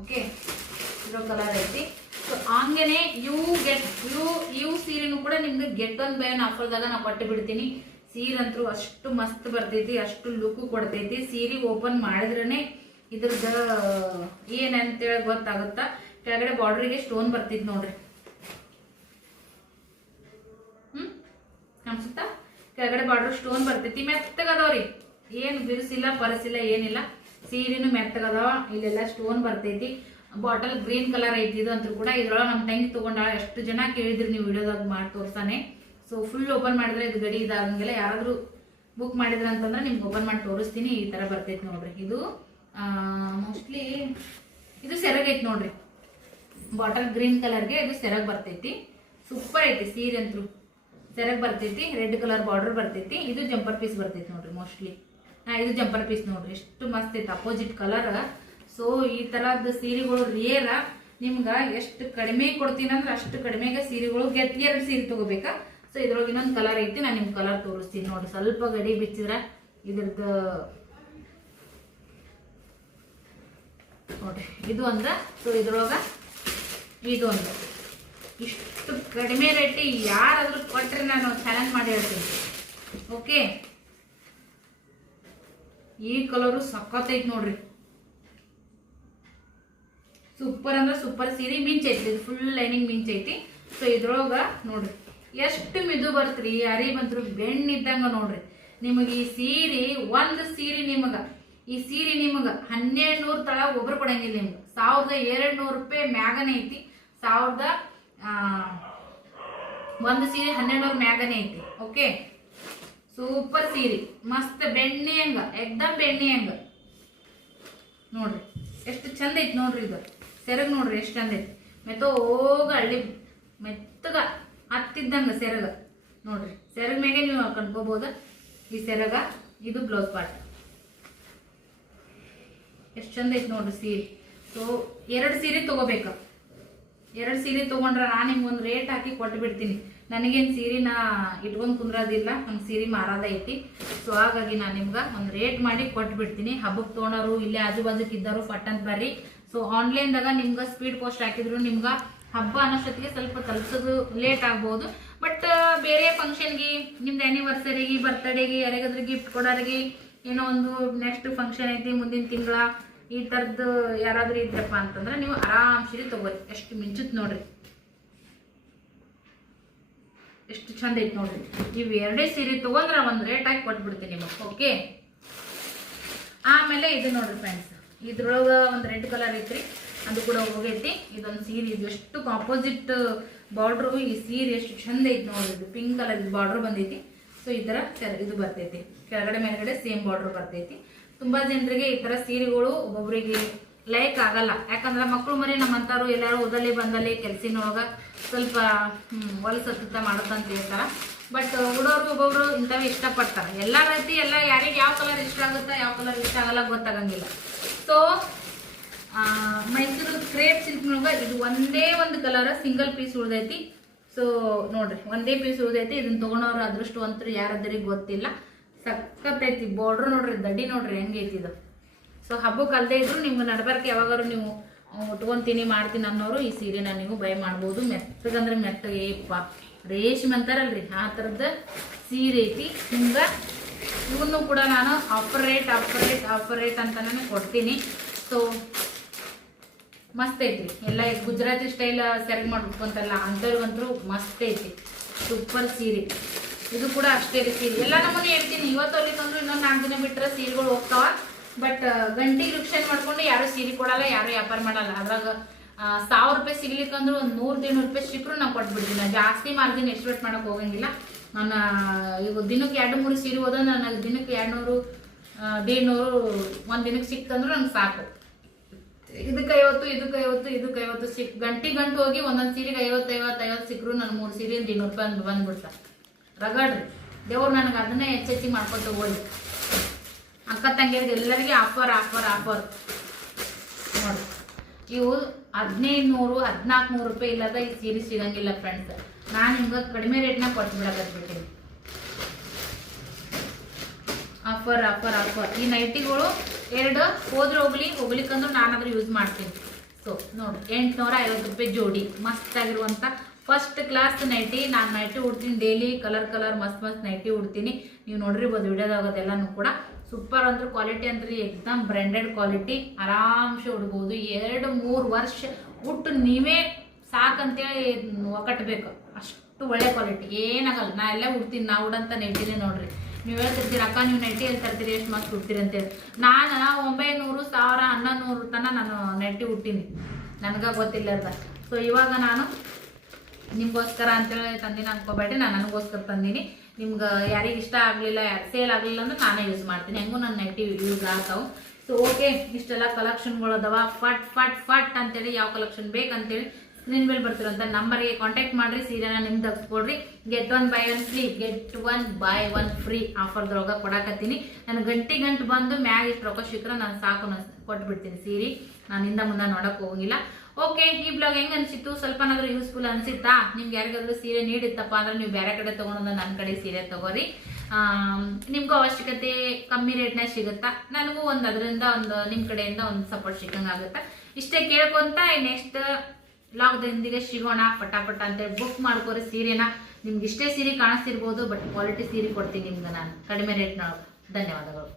ಓಕೆ ಇರೋ ಕಲರ್ ಐತಿ. ಸೊ ಹಂಗೇನೆ ಇವು ಗೆಟ್ ಇವು ಇವು ಸೀರೆನು ಕೂಡ ನಿಮ್ಗೆ ಗೆಟ್ ಒನ್ ಬೈ ಒನ್ ಆಫರ್ದಾಗ ನಾವು ಕೊಟ್ಟು ಬಿಡ್ತೀನಿ. ಸೀರೆ ಅಂತೂ ಅಷ್ಟು ಮಸ್ತ್ ಬರ್ತೈತಿ, ಅಷ್ಟು ಲುಕ್ ಕೊಡ್ತೈತಿ. ಸೀರೆ ಓಪನ್ ಮಾಡಿದ್ರೇ ಇದ್ರದ್ದು ಏನಂತೇಳಿ ಗೊತ್ತಾಗುತ್ತಾ? ಕೆಳಗಡೆ ಬಾರ್ಡ್ರಿಗೆ ಸ್ಟೋನ್ ಬರ್ತಿದ್ ನೋಡ್ರಿ. ಹ್ಮ್? ಕಾಣಿಸುತ್ತಾ? ಕೆಳಗಡೆ ಬಾರ್ಡ್ರ್ ಸ್ಟೋನ್ ಬರ್ತೈತಿ ಮೆತ್ತಗದವ್ರಿ. ಏನು ಬಿರುಸಿಲ್ಲ, ಪರಸಿಲ್ಲ, ಏನಿಲ್ಲ. ಸೀರೆನು ಮೆತ್ತಗದವ. ಇಲ್ಲೆಲ್ಲ ಸ್ಟೋನ್ ಬರ್ತೈತಿ. ಬಾಟಲ್ ಗ್ರೀನ್ ಕಲರ್ ಐತಿ ಇದು ಅಂತೂ ಕೂಡ. ಇದ್ರೊಳಗೆ ನಮ್ಮ ತಂಗಿ ತೊಗೊಂಡಾಳ. ಎಷ್ಟು ಜನ ಕೇಳಿದ್ರಿ ನೀವು ವಿಡಿಯೋದಾಗ ಮಾಡಿ ತೋರ್ಸಾನೆ. ಸೊ ಫುಲ್ ಓಪನ್ ಮಾಡಿದ್ರೆ ಇದು ಗಡಿ ಇದಾಗಂಗಿಲ್ಲ ಯಾರಾದರೂ ಬುಕ್ ಮಾಡಿದ್ರ ಅಂತಂದ್ರೆ ನಿಮ್ಗೆ ಓಪನ್ ಮಾಡಿ ತೋರಿಸ್ತೀನಿ. ಈ ಥರ ಬರ್ತೈತಿ ನೋಡ್ರಿ. ಇದು ಮೋಸ್ಟ್ಲಿ ಇದು ಸೆರಗೈತಿ ನೋಡ್ರಿ. ಬಾಟಲ್ ಗ್ರೀನ್ ಕಲರ್ಗೆ ಇದು ಸೆರಗ್ ಬರ್ತೈತಿ. ಸೂಪರ್ ಐತಿ, ಸೀರೆ ಅಂತೂ. ಸೆರಗ್ ಬರ್ತೈತಿ ರೆಡ್ ಕಲರ್ ಬಾರ್ಡರ್ ಬರ್ತೈತಿ. ಇದು ಜಂಪರ್ ಪೀಸ್ ಬರ್ತೈತಿ ನೋಡ್ರಿ ಮೋಸ್ಟ್ಲಿ ಹಾ, ಇದು ಜಂಪರ್ ಪೀಸ್ ನೋಡ್ರಿ. ಎಷ್ಟು ಮಸ್ತ್ ಐತಿ ಅಪೋಸಿಟ್ ಕಲರ್ ಸೊ ಈ ತರದ ಸೀರೆಗಳು ರಿಯರ ನಿಮ್ಗೆ ಎಷ್ಟು ಕಡಿಮೆ ಕೊಡ್ತೀನಿ ಅಂದ್ರೆ ಅಷ್ಟು ಕಡಿಮೆಗೆ ಸೀರೆಗಳು ಗೆಟ್ ಎರಡು ಸೀರೆ ತಗೋಬೇಕಾ? ಸೊ ಇದ್ರೊಳಗೆ ಇನ್ನೊಂದು ಕಲರ್ ಐತಿ, ನಾನು ನಿಮ್ಗೆ ಕಲರ್ ತೋರಿಸ್ತೀನಿ ನೋಡ್ರಿ. ಸ್ವಲ್ಪ ಗಡಿ ಬಿಚ್ಚಿದ್ರೆ ಇದ್ರದ್ದು ನೋಡ್ರಿ. ಇದು ಅಂದ್ರೆ ಸೊ ಇದ್ರೊಳಗ ಇದು ಒಂದು. ಇಷ್ಟು ಕಡಿಮೆ ರೇಟಿ ಯಾರಾದ್ರೂ ಕೊಟ್ರೆ ನಾನು ಚಾಲೆಂಜ್ ಮಾಡಿ ಹೇಳ್ತೀನಿ. ಓಕೆ ಈ ಕಲರು ಸಖತ್ತೈತೆ ನೋಡ್ರಿ. ಸೂಪರ್ ಅಂದ್ರೆ ಸೂಪರ್ ಸೀರೆ, ಮಿಂಚ್ ಐತಿ ಇದು ಫುಲ್ ಲೈನಿಂಗ್ ಮಿಂಚ್ ಐತಿ. ಸೊ ಇದ್ರೊಳಗ ನೋಡ್ರಿ. ಎಷ್ಟು ಮಿದು ಬರ್ತ್ರಿ ಯಾರಿ ಬಂತ್ರು ಬೆಣ್ಣಿದ್ದಂಗ ನೋಡ್ರಿ. ನಿಮಗೆ ಈ ಸೀರೆ, ಒಂದು ಸೀರೆ ನಿಮಗ ಈ ಸೀರೆ ನಿಮಗ ಹನ್ನೆರಡು ನೂರು ತಳ ಒಬ್ರು ಕೊಡಂಗಿಲ್ಲ ನಿಮ್ಗೆ. ಸಾವಿರದ ಎರಡು ನೂರು ರೂಪಾಯಿ ಮ್ಯಾಗನೇ ಐತಿ. ಸಾವಿರದ ಒಂದು ಸೀರೆ ಹನ್ನೆರಡು ನೂರು ಮ್ಯಾಗನೇ ಐತಿ. ಓಕೆ ಸೂಪರ್ ಸೀರೆ. ಮಸ್ತ್ ಬೆಣ್ಣೆ ಹಂಗ. ಎಕ್ದಮ್ ಬೆಣ್ಣೆ ಹಂಗ. ನೋಡ್ರಿ, ಎಷ್ಟು ಚಂದ ಐತಿ ನೋಡ್ರಿ ಇದು. ಸೆರಗ್ ನೋಡ್ರಿ ಎಷ್ಟು ಚಂದ ಐತಿ. ಮೆತ್ತೋಗ ಹಳ್ಳಿ, ಮೆತ್ತಗ ಹತ್ತಿದ್ದಂಗ ಸೆರಗ. ನೋಡ್ರಿ, ಸೆರಗ ಮ್ಯಾಗೆ ನೀವು ಕಂಡ್ಕೋಬಹುದು ಈ ಸೆರಗ, ಇದು ಬ್ಲೌಸ್ ಪಾರ್ಟ್. ಎಷ್ಟು ಚಂದ ಐತಿ ನೋಡ್ರಿ ಸೀರೆ. ಸೊ, ಎರಡು ಸೀರೆ ತಗೋಬೇಕು. ಎರಡು ಸೀರೆ ತಗೊಂಡ್ರೆ ನಾನು ನಿಮ್ಗೆ ಒಂದು ರೇಟ್ ಹಾಕಿ ಕೊಟ್ಟು ಬಿಡ್ತೀನಿ ನನಗೇನು ಸೀರೆನ ಇಟ್ಕೊಂಡು ಕುಂದ್ರೋದಿಲ್ಲ ನಂಗೆ ಸೀರೆ ಮಾರಾದ ಐತಿ. ಸೊ ಹಾಗಾಗಿ ನಾನು ನಿಮ್ಗೆ ಒಂದು ರೇಟ್ ಮಾಡಿ ಕೊಟ್ಟು ಬಿಡ್ತೀನಿ ಹಬ್ಬಕ್ಕೆ ತೊಗೊಂಡವರು ಇಲ್ಲೇ ಆಜು ಬಾಜುಕ್ ಇದ್ದವರು ಫಟ್ ಅಂತ ಬರ್ರಿ ಸೊ ಆನ್ಲೈನ್ದಾಗ ನಿಮ್ಗೆ ಸ್ಪೀಡ್ ಪೋಸ್ಟ್ ಹಾಕಿದ್ರು ನಿಮ್ಗೆ ಹಬ್ಬ ಅನ್ನೋಷ್ಟೊತ್ತಿಗೆ ಸ್ವಲ್ಪ ತಲುಪಿಸೋದು ಲೇಟ್ ಆಗ್ಬೋದು. ಬಟ್ ಬೇರೆ ಫಂಕ್ಷನ್ಗೆ ನಿಮ್ದು ಆ್ಯನಿವರ್ಸರಿಗೆ ಬರ್ತಡೇಗೆ ಯಾರಿಗಾದ್ರೂ ಗಿಫ್ಟ್ ಕೊಡೋರಿಗೆ ಏನೋ ಒಂದು ನೆಕ್ಸ್ಟ್ ಫಂಕ್ಷನ್ ಐತಿ, ಮುಂದಿನ ತಿಂಗಳ, ಈ ಥರದ್ದು ಯಾರಾದರೂ ಇದ್ರಪ್ಪ ಅಂತಂದ್ರೆ ನೀವು ಆರಾಮ್ಸಿರಿ ತಗೋರಿ. ಎಷ್ಟು ಮಿಂಚುತ್ ನೋಡ್ರಿ. ಎಷ್ಟು ಚಂದ ಐತಿ ನೋಡ್ರಿ. ನೀವು ಎರಡೇ ಸೀರೆ ತೊಗೊಂಡ್ರೆ ಒಂದು ರೇಟ್ ಹಾಕಿ ಕೊಟ್ಬಿಡ್ತೀನಿ ನಿಮಗೆ ಓಕೆ ಆಮೇಲೆ ಇದು ನೋಡ್ರಿ ಫ್ರೆಂಡ್ಸ್ ಇದ್ರೊಳಗೆ ಒಂದು ರೆಡ್ ಕಲರ್ ಐತ್ರಿ, ಅದು ಕೂಡ ಹೋಗೈತಿ. ಇದೊಂದು ಸೀರೆ, ಇದು ಎಷ್ಟು ಕಾಂಪೋಸಿಟ್ ಬಾರ್ಡ್ರು ಈ ಸೀರೆ ಎಷ್ಟು ಚಂದ ಐತಿ ನೋಡ್ರಿ. ಪಿಂಕ್ ಕಲರ್ ಬಾರ್ಡ್ರ್ ಬಂದೈತಿ. ಸೊ ಈ ಸೆರ- ಇದು ಬರ್ತೈತಿ. ಕೆಳಗಡೆ, ಮೇಲ್ಗಡೆ ಸೇಮ್ ಬಾರ್ಡರ್ ಬರ್ತೈತಿ. ತುಂಬಾ ಜನರಿಗೆ ಈ ಥರ ಸೀರೆಗಳು ಒಬ್ಬೊಬ್ಬರಿಗೆ ಲೈಕ್ ಆಗಲ್ಲ. ಯಾಕಂದ್ರೆ ಮಕ್ಕಳು ಮರಿ ನಮ್ಮಂತಾರು ಎಲ್ಲಾರು ಓದಲ್ಲಿ ಬಂದಲ್ಲಿ ಕೆಲ್ಸಿನೊಳಗ ಸ್ವಲ್ಪ ಹೊಲಸತ್ತ ಮಾಡುತ್ತಂತ ಹೇಳ್ತಾರ. ಬಟ್ ಹುಡುಗರು ಒಬ್ಬೊಬ್ರು ಇಂಥವು ಇಷ್ಟಪಡ್ತಾರೆ. ಎಲ್ಲ ರೀತಿ ಎಲ್ಲ ಯಾರಿಗೆ ಯಾವ ಕಲರ್ ಇಷ್ಟ ಆಗುತ್ತಾ ಯಾವ ಕಲರ್ ಇಷ್ಟ ಆಗಲ್ಲ ಗೊತ್ತಾಗಂಗಿಲ್ಲ. ಸೊ ಮೈಸೂರು ಕ್ರೇಪ್ ಸಿಲ್ಕ್ನೊಳಗ ಇದು ಒಂದೇ ಒಂದು ಕಲರ್ ಸಿಂಗಲ್ ಪೀಸ್ ಉಳ್ದೈತಿ. ಸೊ ನೋಡ್ರಿ, ಒಂದೇ ಪೀಸ್ ಉಳಿದೈತಿ, ಇದನ್ನ ತಗೊಂಡವ್ರು ಅದೃಷ್ಟವಂತರು ಯಾರದ್ರಿಗೆ ಗೊತ್ತಿಲ್ಲ. ಸಖತ್ತೈತಿ ಬಾರ್ಡ್ರ್ ನೋಡ್ರಿ ದಡ್ಡಿ ನೋಡ್ರಿ ಹೆಂಗೈತಿ ಇದು. ಸೊ ಹಬ್ಬಕ್ಕೆ ಅಲ್ಲದೆ ಇದ್ರು ನಿಮ್ಗೆ ನಡ್ಬಾರ್ಕೆ ಯಾವಾಗಾರು ನೀವು ಉಟ್ಕೊತೀನಿ ಮಾಡ್ತೀನಿ ಅನ್ನೋರು ಈ ಸೀರೆನ ನೀವು ಬೈ ಮಾಡ್ಬೋದು. ಮೆತ್ತಗಂದ್ರೆ ಮೆತ್ತಗೆ ಏಪ್ಪ ರೇಷ್ಮೆ ಅಂತಾರಲ್ರಿ, ಆ ಥರದ ಸೀರೆ ಐತಿ. ಹಿಂಗೆ ಇವನ್ನು ಕೂಡ ನಾನು offer rate offer rate offer rate ಅಂತಾನೆ ಕೊಡ್ತೀನಿ. ಸೊ ಮಸ್ತ್ ಐತಿ ಎಲ್ಲ ಗುಜರಾತಿ ಸ್ಟೈಲ್ ಸೆರೆಗ್ ಮಾಡ್ಬೇಕಂತಲ್ಲ ಅಂಥವ್ರಿಗಂತೂ ಮಸ್ತ್ ಐತಿ ಸೂಪರ್ ಸೀರೆ. ಇದು ಕೂಡ ಅಷ್ಟೇ ರೀ ಸೀರೆ. ಎಲ್ಲ ನಮ್ಮನೆ ಹೇಳ್ತೀನಿ, ಇವತ್ತು ತಂದ್ರು ಇನ್ನೊಂದು ನಾಲ್ಕು ದಿನ ಬಿಟ್ಟರೆ ಸೀರೆಗಳು ಹೋಗ್ತಾವ. ಬಟ್ ಗಂಟಿಗೆ ರಿಕ್ಷನ್ ಮಾಡ್ಕೊಂಡು ಯಾರು ಸೀರೆ ಕೊಡಲ್ಲ, ಯಾರು ವ್ಯಾಪಾರ ಮಾಡಲ್ಲ. ಅದ್ರಾಗ ಸಾವಿರ ರೂಪಾಯಿ ಸಿಗ್ಲಿಕ್ಕಂದ್ರೆ ಒಂದು ನೂರು ದಿನೂರು ರೂಪಾಯಿ ಸಿಕ್ಕರು ನಾವು ಕೊಟ್ಬಿಡ್ತೀನಿ ನಾನು ಜಾಸ್ತಿ ಮಾರ್ಜಿನ್ ಎಕ್ಸ್ಪೆಕ್ಟ್ ಮಾಡೋಕೆ ಹೋಗಂಗಿಲ್ಲ. ನಾನು ಈಗ ದಿನಕ್ಕೆ ಎರಡು, ಮೂರು ಸೀರೆ ಹೋದ ನನಗೆ ದಿನಕ್ಕೆ ಎರಡು ನೂರು ದೇಡ್ನೂರು, ಒಂದು ದಿನಕ್ಕೆ ಸಿಕ್ತಂದ್ರೆ ನಂಗೆ ಸಾಕು. ಇದಕ್ಕೆ ಐವತ್ತು ಇದಕ್ಕೆ ಐವತ್ತು ಇದಕ್ಕೆ ಐವತ್ತು ಸಿಕ್ ಗಂಟಿ ಗಂಟು ಹೋಗಿ ಒಂದೊಂದು ಸೀರೆಗೆ ಐವತ್ತು ಐವತ್ತು ಐವತ್ತು ಸಿಕ್ಕರು ನಾನು ಮೂರು ಸೀರೆ ಇನ್ನೂರು ರೂಪಾಯಿ ಅಂದ್ ಬಂದ್ಬಿಡ್ತ. ರಗಡ್ರಿ. ದೇವ್ರು ನನಗೆ ಅದನ್ನೇ ಹೆಚ್ಚೆಚ್ಚಿ ಮಾಡ್ಕೊತ ಹೋಗಿ ಅಕ್ಕ ತಂಗಿಯರಿಗೆ ಎಲ್ಲರಿಗೆ ಆಫರ್ ಆಫರ್ ಆಫರ್. ನೋಡಿ, ಇವು ಹದಿನೈದು ನೂರು ಹದಿನಾಲ್ಕು ನೂರು ರೂಪಾಯಿ ಇಲ್ಲದ ಈ ಸೀರೆ ಸಿಗಂಗಿಲ್ಲ ಫ್ರೆಂಡ್ಸ್ ನಾನು ಹಿಂಗೆ ಕಡಿಮೆ ರೇಟ್ನಾಗ ಕೊಟ್ಟು ಬಿಡಕತ್ಬಿಟ್ಟಿನಿ ಆಫರ್ ಆಫರ್ ಆಫರ್ ಈ ನೈಟಿಗಳು ಎರಡು ಹೋದ್ರೆ ಹೋಗ್ಲಿ ಹೋಗ್ಲಿಕ್ಕಂದ್ರೂ ನಾನಾದ್ರೂ ಯೂಸ್ ಮಾಡ್ತೀನಿ. ಸೊ ನೋಡಿ ಎಂಟುನೂರ ಐವತ್ತು ರೂಪಾಯಿ ಜೋಡಿ, ಮಸ್ತ್ ಆಗಿರುವಂಥ ಫಸ್ಟ್ ಕ್ಲಾಸ್ ನೈಟಿ ನಾನು ನೈಟಿ ಉಡ್ತೀನಿ ಡೈಲಿ ಕಲರ್ ಕಲರ್ ಮಸ್ತ್ ಮಸ್ತ್ ನೈಟಿ ಉಡ್ತೀನಿ. ನೀವು ನೋಡಿರ್ಬೋದು ವಿಡಿಯೋದಾಗೋದೆಲ್ಲನೂ ಕೂಡ. ಸೂಪರ್ ಅಂದ್ರೆ ಕ್ವಾಲಿಟಿ ಅಂದ್ರೆ ಎಕ್ಸಾಮ್ ಬ್ರ್ಯಾಂಡೆಡ್ ಕ್ವಾಲಿಟಿ ಆರಾಮ್ಸೆ ಉಡ್ಬೋದು. ಎರಡು, ಮೂರು ವರ್ಷ ಉಟ್ಟು ನೀವೇ ಸಾಕಂತೇಳಿ ಒಕ್ಕಟ್ಬೇಕು ಅಷ್ಟು ಒಳ್ಳೆ ಕ್ವಾಲಿಟಿ ಏನಾಗಲ್ಲ. ನಾ ಎಲ್ಲ ಉಡ್ತೀನಿ. ನಾ ಉಡಂತ ನೈಟಿನೇ ನೋಡ್ರಿ. ನೀವು ಹೇಳ್ತಿರ್ತೀರಿ ಅಕ್ಕ, ನೀವು ನೆಟ್ಟಿ ಎಲ್ಲಿ ತರ್ತೀರಿ, ಎಷ್ಟು ಮಸ್ತ್ ಉಡ್ತೀರಿ ಅಂತೇಳಿ ನಾನು ಒಂಬೈನೂರು, ಸಾವಿರ ಹನ್ನೊಂದು ತನಕ ನಾನು ನೈಟಿ ಹುಟ್ಟೀನಿ. ನನಗೆ ಗೊತ್ತಿಲ್ಲದ ಸೊ ಇವಾಗ ನಾನು ನಿಮ್ಗೋಸ್ಕರ ಅಂತೇಳಿ ತಂದಿನ ಅನ್ಕೋಬೇಡಿ ನಾನು ನನಗೋಸ್ಕರ ತಂದೀನಿ. ನಿಮ್ಗೆ ಯಾರಿಗೆ ಇಷ್ಟ ಆಗಲಿಲ್ಲ, ಯಾರು ಸೇಲ್ ಆಗಲಿಲ್ಲ ಅಂದ್ರೆ ನಾನೇ ಯೂಸ್ ಮಾಡ್ತೀನಿ. ಹೆಂಗೂ ನನ್ನ ನೆಟ್ಟಿ ಯೂಸ್ ಆಗ್ತಾವೆ. ಸೊ ಓಕೆ ಇಷ್ಟೆಲ್ಲ ಕಲೆಕ್ಷನ್ಗಳು ಅದಾವ. ಫಟ್ ಫಟ್ ಫಟ್ ಅಂತೇಳಿ ಯಾವ ಕಲೆಕ್ಷನ್ ಬೇಕಂತೇಳಿ ಸ್ಕ್ರೀನ್ ಮೇಲೆ ಬರ್ತಿರೋಂಥ ನಂಬರ್ಗೆ ಕಾಂಟ್ಯಾಕ್ಟ್ ಮಾಡಿರಿ, ಸೀರೆನ ನಿಮ್ಗೆ ತಗ್ಸ್ಕೊಡ್ರಿ. Get one buy one free get one buy one free ಆಫರ್ದೊಳಗೆ ಕೊಡಾಕತ್ತೀನಿ. ನಾನು ಗಂಟೆ ಗಂಟು ಬಂದು ಮ್ಯಾಗ ಇಷ್ಟು ರೊಕ್ಕ ಸಿಕ್ಕರೆ ನಾನು ಸಾಕು ನಾನು ಕೊಟ್ಬಿಡ್ತೀನಿ ಸೀರೆ. ನಾನು ಹಿಂದ ಮುಂದೆ ನೋಡೋಕೆ ಹೋಗಿಲ್ಲ. ಓಕೆ ಈ ಬ್ಲಾಗ್ ಹೆಂಗ್ ಅನ್ಸಿತ್ತು? ಸ್ವಲ್ಪನಾದ್ರೂ ಯೂಸ್ಫುಲ್ ಅನ್ಸಿತ್ತಾ? ನಿಮ್ಗೆ ಯಾರಿಗಾದ್ರೂ ಸೀರೆ ನೀಡಿತ್ತಪ್ಪ ಅಂದ್ರೆ ನೀವು ಬೇರೆ ಕಡೆ ತಗೊಂಡು ನನ್ನ ಕಡೆ ಸೀರೆ ತಗೋರಿ. ನಿಮಗೂ ಅವಶ್ಯಕತೆ ಕಮ್ಮಿ ರೇಟ್ನಾಗ ಸಿಗುತ್ತಾ? ನನಗೂ ಒಂದು ಅದರಿಂದ ಒಂದು ನಿಮ್ಮ ಕಡೆಯಿಂದ ಒಂದು ಸಪೋರ್ಟ್ ಸಿಕ್ಕಂಗಾಗುತ್ತೆ? ಇಷ್ಟೇ ಕೇಳ್ಕೊಂತ ನೆಕ್ಸ್ಟ್ ಲಾಗ್ದೊಂದಿಗೆ ಸಿಗೋಣ, ಪಟಾಪಟ ಅಂತ ಬುಕ್ ಮಾಡ್ಕೋರಿ ಸೀರೆನ. ನಿಮ್ಗೆ ಇಷ್ಟೇ ಸೀರೆ ಕಾಣಿಸ್ತಿರ್ಬೋದು ಬಟ್ ಕ್ವಾಲಿಟಿ ಸೀರೆ ಕೊಡ್ತೀನಿ ನಿಮ್ಗೆ ನಾನು. ಕಡಿಮೆ ರೇಟ್ನೊಳಗೆ ಧನ್ಯವಾದಗಳು.